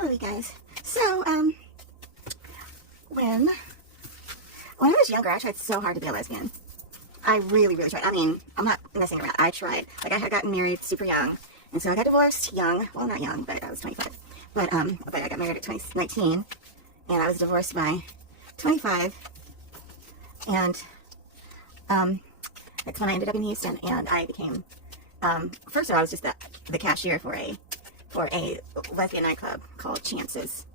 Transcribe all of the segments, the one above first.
Hello, you guys. So, when I was younger, I tried so hard to be a lesbian. I really, really tried. I mean, I'm not messing around. I tried. Like, I had gotten married super young, and so I got divorced young. Well, not young, but I was 25. But I got married at 19, and I was divorced by 25. And that's when I ended up in Houston, and I became, first of all, I was just the cashier for a lesbian nightclub called Chances,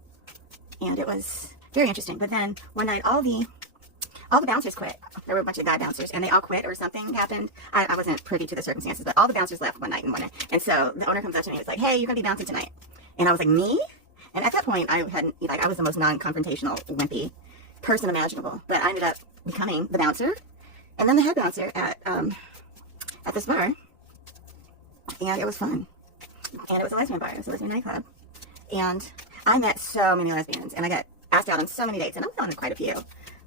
and it was very interesting. But then one night, all the bouncers quit. There were a bunch of guy bouncers, and they all quit, or something happened. I wasn't privy to the circumstances, but all the bouncers left one night in the morning. And so the owner comes up to me and was like, "Hey, you're gonna be bouncing tonight." And I was like, "Me?" And at that point, I was the most non-confrontational, wimpy person imaginable. But I ended up becoming the bouncer, and then the head bouncer at this bar, and it was fun. And it was a lesbian bar. It was a lesbian nightclub. And I met so many lesbians, and I got asked out on so many dates, and I was on quite a few.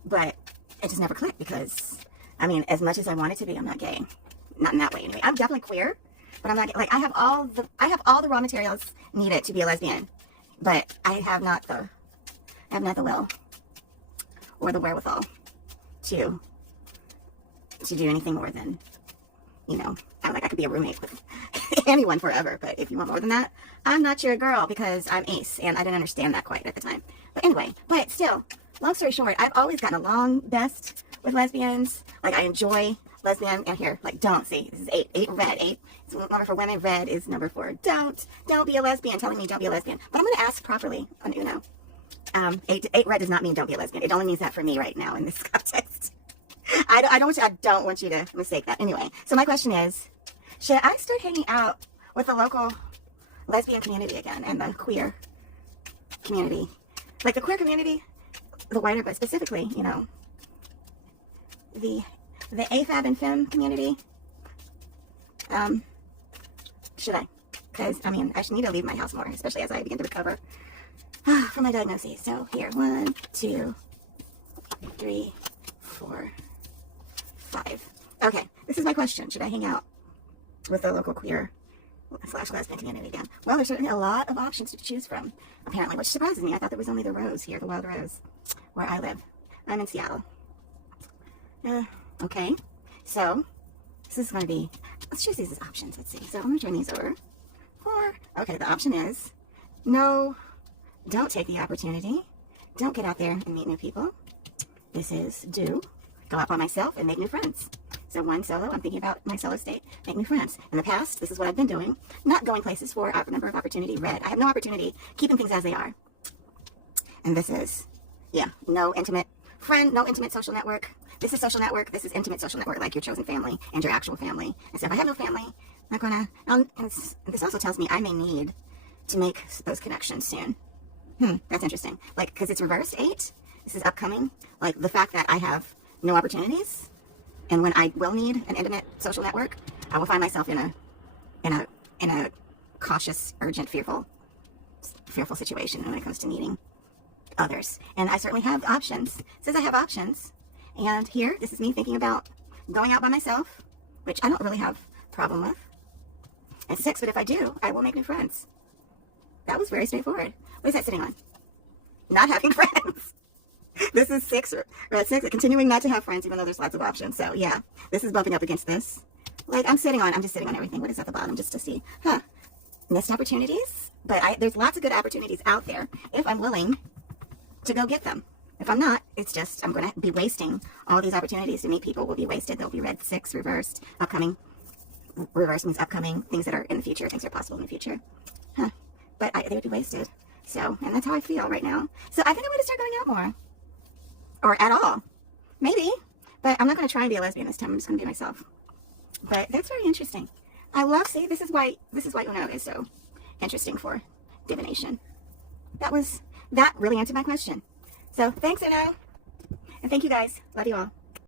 But it just never clicked because, I mean, as much as I wanted to be, I'm not gay. Not in that way, anyway. I'm definitely queer, but I'm not gay. Like, I have all the raw materials needed to be a lesbian, but I have not the will or the wherewithal to do anything more than, I could be a roommate with anyone forever, but if you want more than that, I'm not your girl, because I'm ace, and I didn't understand that quite at the time. But anyway, but still, long story short, I've always gotten along best with lesbians. Like, I enjoy lesbian, and here, like, don't, see, this is 8 red, 8 is number for women, red is number for don't be a lesbian, telling me don't be a lesbian. But I'm going to ask properly on Uno. 8 red does not mean don't be a lesbian. It only means that for me right now in this context. I don't want you to mistake that. Anyway, so my question is, should I start hanging out with the local lesbian community again, and the queer community? Like, the queer community, the wider, but specifically, the AFAB and FEM community. Should I? Because, I mean, I should need to leave my house more, especially as I begin to recover from my diagnosis. So, here, 1, 2, 3, 4, 5. Okay, this is my question. Should I hang out with the local queer / lesbian community again? Well, there's certainly a lot of options to choose from, apparently, which surprises me. I thought there was only the Rose here, the Wild Rose, where I live. I'm in Seattle. Okay, so this is going to be, let's choose these as options. Let's see. So I'm going to turn these over. Okay, the option is, no, don't take the opportunity. Don't get out there and meet new people. This is do, go out by myself and make new friends. So 1, solo, I'm thinking about my solo state, make new friends. In the past, this is what I've been doing, not going places for a number of opportunity, red. I have no opportunity, keeping things as they are. And this is, no intimate friend, no intimate social network. This is social network, this is intimate social network, like your chosen family and your actual family. And so if I have no family, I'm not gonna, and this also tells me I may need to make those connections soon. That's interesting. Like, because it's reversed 8, this is upcoming. Like, the fact that I have no opportunities, and when I will need an intimate social network, I will find myself in a cautious, urgent, fearful situation when it comes to meeting others. And I certainly have options. It says I have options. And here, this is me thinking about going out by myself, which I don't really have a problem with. And 6, but if I do, I will make new friends. That was very straightforward. What is that sitting on? Not having friends. This is 6, continuing not to have friends, even though there's lots of options. So yeah, this is bumping up against this. Like, I'm just sitting on everything. What is at the bottom, just to see? Missed opportunities? But there's lots of good opportunities out there if I'm willing to go get them. If I'm not, it's just, I'm going to be wasting all these opportunities to meet people. Will be wasted. They'll be red 6, reversed, upcoming. Reverse means upcoming, things that are in the future, things that are possible in the future. But they would be wasted. So, and that's how I feel right now. So I think I'm going to start going out more. Or at all. Maybe. But I'm not going to try and be a lesbian this time. I'm just going to be myself. But that's very interesting. I love, see, this is why Uno is so interesting for divination. That really answered my question. So thanks, Uno. And thank you guys. Love you all.